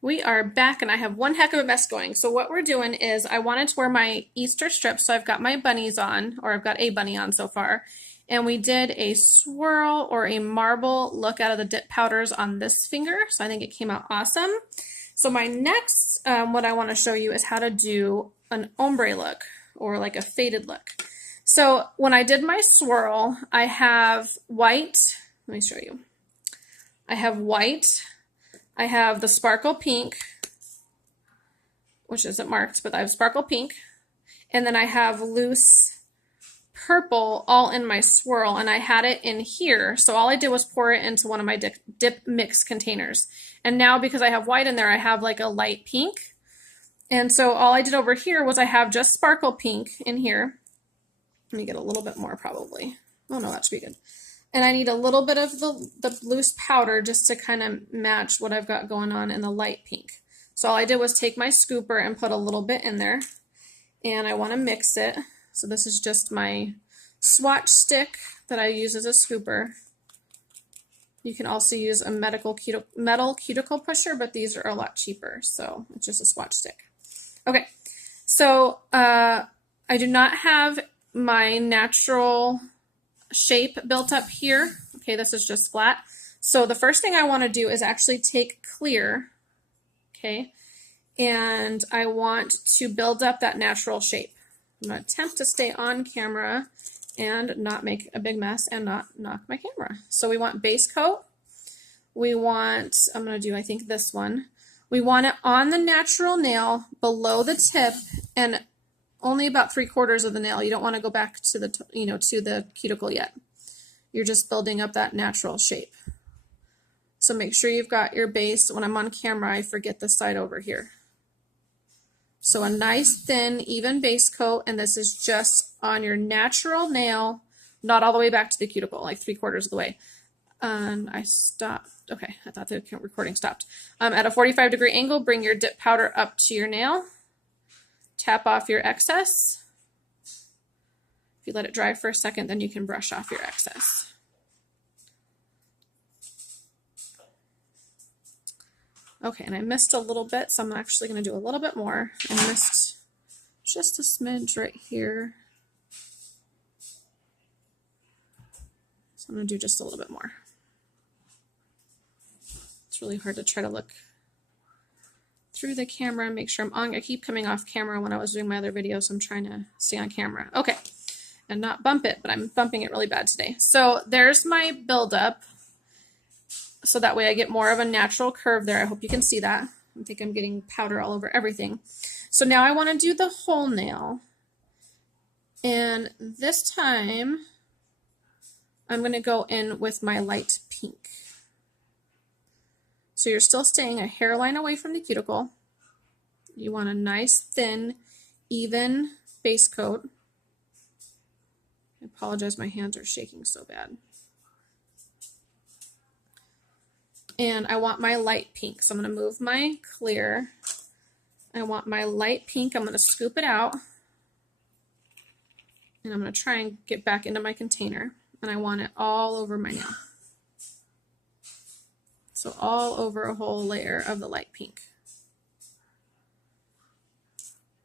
We are back and I have one heck of a mess going. So what we're doing is I wanted to wear my Easter strip. So I've got my bunnies on, or I've got a bunny on so far. And we did a swirl or a marble look out of the dip powders on this finger. So I think it came out awesome. So my next, what I want to show you is how to do an ombre look or like a faded look. So when I did my swirl, I have white. Let me show you. I have white. I have the sparkle pink, which isn't marked, but I have sparkle pink. And then I have loose purple all in my swirl, and I had it in here. So all I did was pour it into one of my dip mix containers. And now because I have white in there, I have like a light pink. And so all I did over here was I have just sparkle pink in here. Let me get a little bit more probably. Oh no, that should be good. And I need a little bit of the loose powder just to kind of match what I've got going on in the light pink. So all I did was take my scooper and put a little bit in there. And I want to mix it. So this is just my swatch stick that I use as a scooper. You can also use a metal cuticle pusher, but these are a lot cheaper. So it's just a swatch stick. Okay, so I do not have my natural shape built up here. Okay, this is just flat. So the first thing I want to do is actually take clear, okay, and I want to build up that natural shape. I'm going to attempt to stay on camera and not make a big mess and not knock my camera. So we want base coat. We want, I'm going to do, I think this one. We want it on the natural nail below the tip and only about 3/4 of the nail. You don't want to go back to the, to the cuticle yet. You're just building up that natural shape. So make sure you've got your base. When I'm on camera, I forget this side over here. So a nice thin, even base coat, and this is just on your natural nail, not all the way back to the cuticle, like 3/4 of the way. And I stopped. Okay, I thought the recording stopped. At a 45-degree angle, bring your dip powder up to your nail. Tap off your excess. If you let it dry for a second, then you can brush off your excess. Okay, and I missed a little bit, so I'm actually going to do a little bit more. I missed just a smidge right here. So I'm going to do just a little bit more. It's really hard to try to look through the camera and make sure I'm on. I keep coming off camera when I was doing my other video, so I'm trying to stay on camera. Okay, and not bump it, but I'm bumping it really bad today. So there's my buildup. So that way I get more of a natural curve there. I hope you can see that. I think I'm getting powder all over everything. So now I want to do the whole nail. And this time I'm going to go in with my light pink. So you're still staying a hairline away from the cuticle. You want a nice, thin, even base coat. I apologize, my hands are shaking so bad. And I want my light pink. So I'm going to move my clear. I want my light pink. I'm going to scoop it out. And I'm going to try and get back into my container. And I want it all over my nail. So all over a whole layer of the light pink.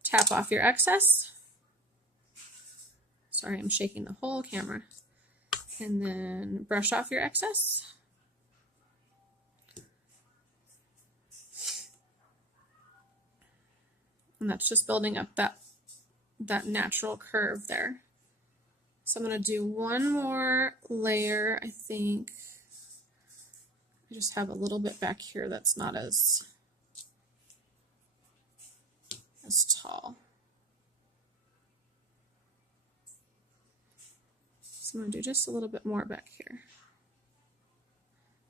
Tap off your excess. Sorry, I'm shaking the whole camera. And then brush off your excess. And that's just building up that natural curve there. So I'm going to do one more layer, I think. I just have a little bit back here that's not as tall. So I'm going to do just a little bit more back here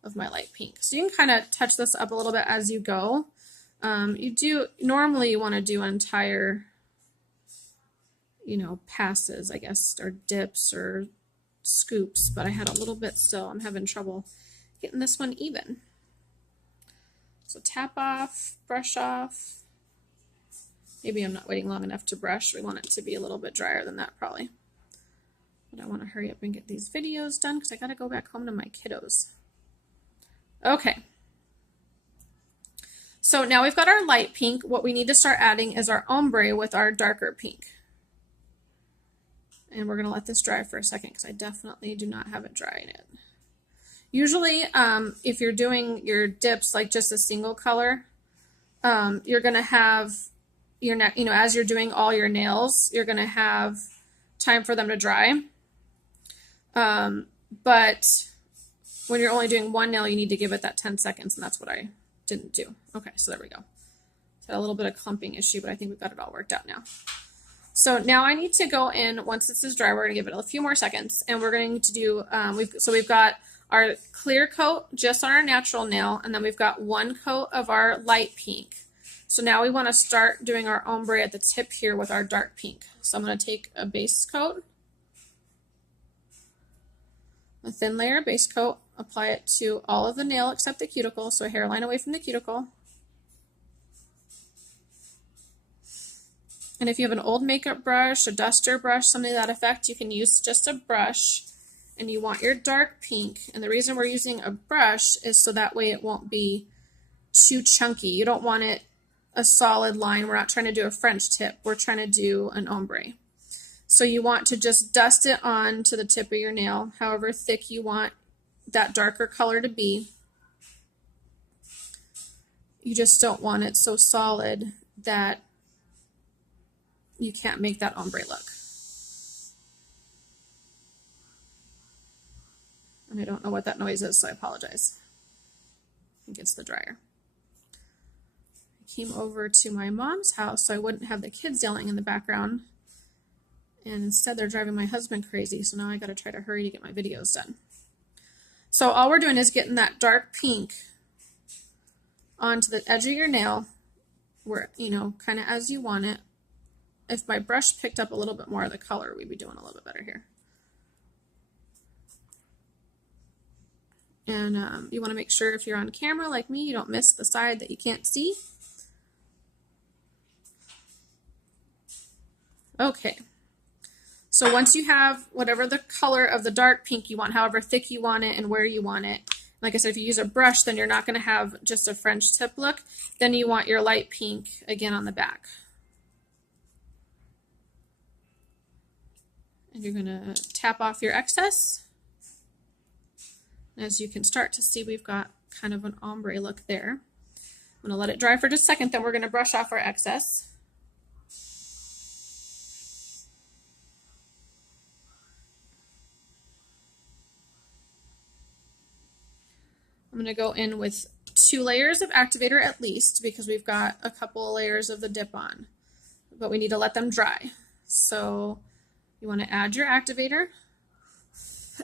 of my light pink. So you can kind of touch this up a little bit as you go. Normally you want to do entire, passes, I guess, or dips or scoops, but I had a little bit still. I'm having trouble getting this one even. So tap off, brush off. Maybe I'm not waiting long enough to brush. We want it to be a little bit drier than that probably. But I want to hurry up and get these videos done because I got to go back home to my kiddos. Okay. So now we've got our light pink. What we need to start adding is our ombre with our darker pink. And we're going to let this dry for a second because I definitely do not have it dry in it. Usually, if you're doing your dips like just a single color, you're going to have your as you're doing all your nails, you're going to have time for them to dry. But when you're only doing one nail, you need to give it that 10 seconds, and that's what I didn't do. Okay, so there we go. Had a little bit of clumping issue, but I think we've got it all worked out now. So now I need to go in, once this is dry, we're going to give it a few more seconds, and we're going to do, we've got our clear coat just on our natural nail, and then we've got one coat of our light pink. So now we want to start doing our ombre at the tip here with our dark pink. So I'm going to take a base coat, a thin layer of base coat, apply it to all of the nail except the cuticle, so a hairline away from the cuticle. And if you have an old makeup brush, a duster brush, something to that effect, you can use just a brush, and you want your dark pink. And the reason we're using a brush is so that way it won't be too chunky. You don't want it a solid line. We're not trying to do a French tip. We're trying to do an ombre. So you want to just dust it on to the tip of your nail, however thick you want that darker color to be. You just don't want it so solid that you can't make that ombre look. And I don't know what that noise is, so I apologize. I think it's the dryer. I came over to my mom's house so I wouldn't have the kids yelling in the background. And instead they're driving my husband crazy, so now I gotta try to hurry to get my videos done. So all we're doing is getting that dark pink onto the edge of your nail, where, kind of as you want it. If my brush picked up a little bit more of the color, we'd be doing a little bit better here. And you want to make sure if you're on camera like me, you don't miss the side that you can't see. Okay. So once you have whatever the color of the dark pink you want, however thick you want it and where you want it, like I said, if you use a brush, then you're not going to have just a French tip look. Then you want your light pink again on the back. And you're going to tap off your excess. As you can start to see, we've got kind of an ombre look there. I'm going to let it dry for just a second, then we're going to brush off our excess. I'm going to go in with 2 layers of activator at least, because we've got a couple of layers of the dip on, but we need to let them dry. So you want to add your activator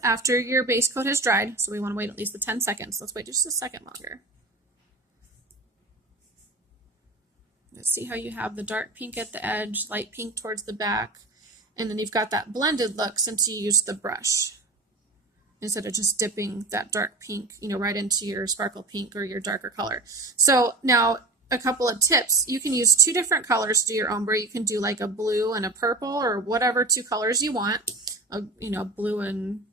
after your base coat has dried. So we want to wait at least the 10 seconds. Let's wait just a second longer. Let's see how you have the dark pink at the edge, light pink towards the back, and then you've got that blended look since you used the brush, instead of just dipping that dark pink, right into your sparkle pink or your darker color. So now a couple of tips. You can use 2 different colors to do your ombre. You can do like a blue and a purple, or whatever 2 colors you want. Blue and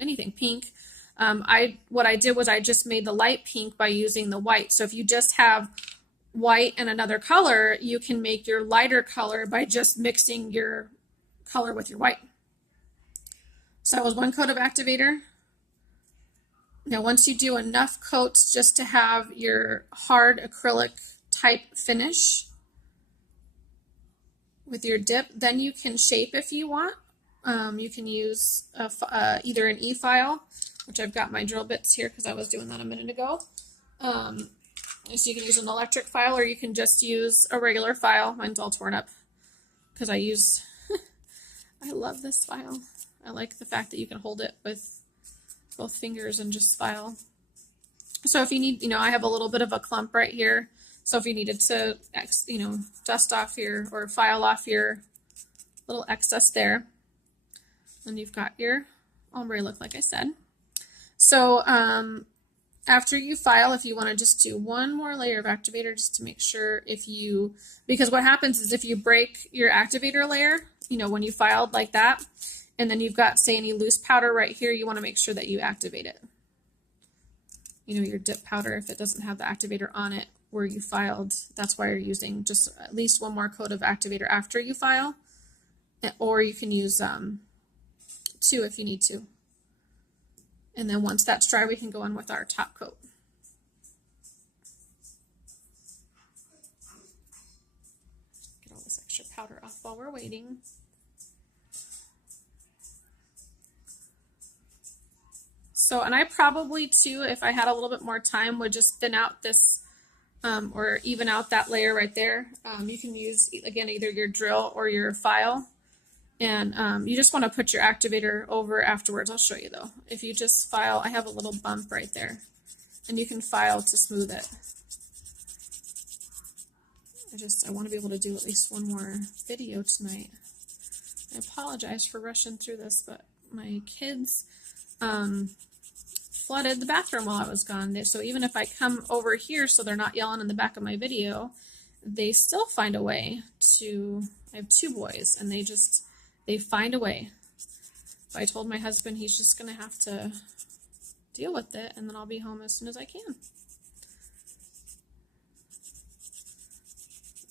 anything, pink. What I did was I just made the light pink by using the white. So if you just have white and another color, you can make your lighter color by just mixing your color with your white. So that was 1 coat of activator. Now once you do enough coats just to have your hard acrylic type finish with your dip, then you can shape if you want. You can use either an e-file, which I've got my drill bits here because I was doing that a minute ago. So you can use an electric file, or you can just use a regular file. Mine's all torn up because I use, I love this file. I like the fact that you can hold it with both fingers and just file. So if you need, I have a little bit of a clump right here. So if you needed to, dust off your, or file off your little excess there, then you've got your ombre look, like I said. So after you file, if you want to just do 1 more layer of activator, just to make sure because what happens is if you break your activator layer, when you filed like that, and then you've got, say, any loose powder right here, you want to make sure that you activate it. Your dip powder, if it doesn't have the activator on it, where you filed. That's why you're using just at least one more coat of activator after you file, or you can use 2 if you need to. And then once that's dry, we can go in with our top coat. Get all this extra powder off while we're waiting. So, and I probably too, if I had a little bit more time, would just thin out this or even out that layer right there. You can use, again, either your drill or your file. And you just want to put your activator over afterwards. I'll show you though. If you just file, I have a little bump right there, and you can file to smooth it. I want to be able to do at least one more video tonight. I apologize for rushing through this, but my kids flooded the bathroom while I was gone. So even if I come over here so they're not yelling in the back of my video, they still find a way to, I have 2 boys, and they find a way. So I told my husband he's just going to have to deal with it, and then I'll be home as soon as I can.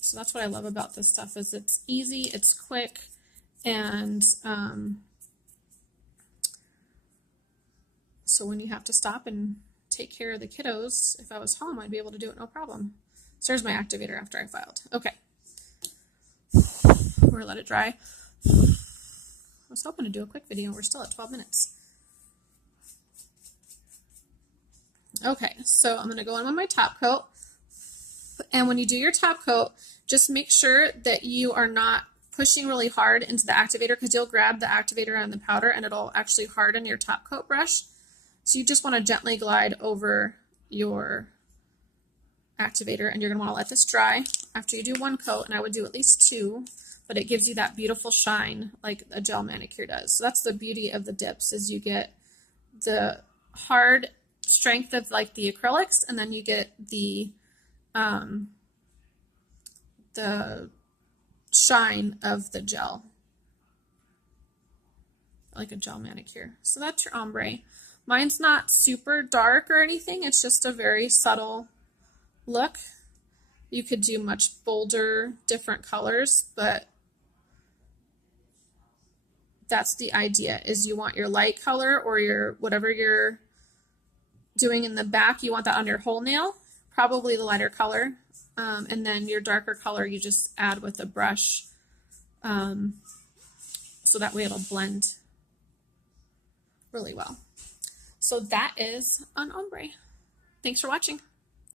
So that's what I love about this stuff, is it's easy, it's quick, and so when you have to stop and take care of the kiddos, if I was home, I'd be able to do it no problem. So there's my activator after I filed. Okay. We're going to let it dry. I was hoping to do a quick video. We're still at 12 minutes. Okay, so I'm going to go in with my top coat. And when you do your top coat, just make sure that you are not pushing really hard into the activator, because you'll grab the activator and the powder and it'll actually harden your top coat brush. So you just want to gently glide over your activator, and you're going to want to let this dry after you do 1 coat, and I would do at least 2, but it gives you that beautiful shine like a gel manicure does. So that's the beauty of the dips, is you get the hard strength of like the acrylics, and then you get the shine of the gel, like a gel manicure. So that's your ombre. Mine's not super dark or anything, it's just a very subtle look. You could do much bolder, different colors, but that's the idea, is you want your light color, or your whatever you're doing in the back, you want that on your whole nail, probably the lighter color, and then your darker color you just add with a brush, so that way it'll blend really well. So that is an ombre. Thanks for watching.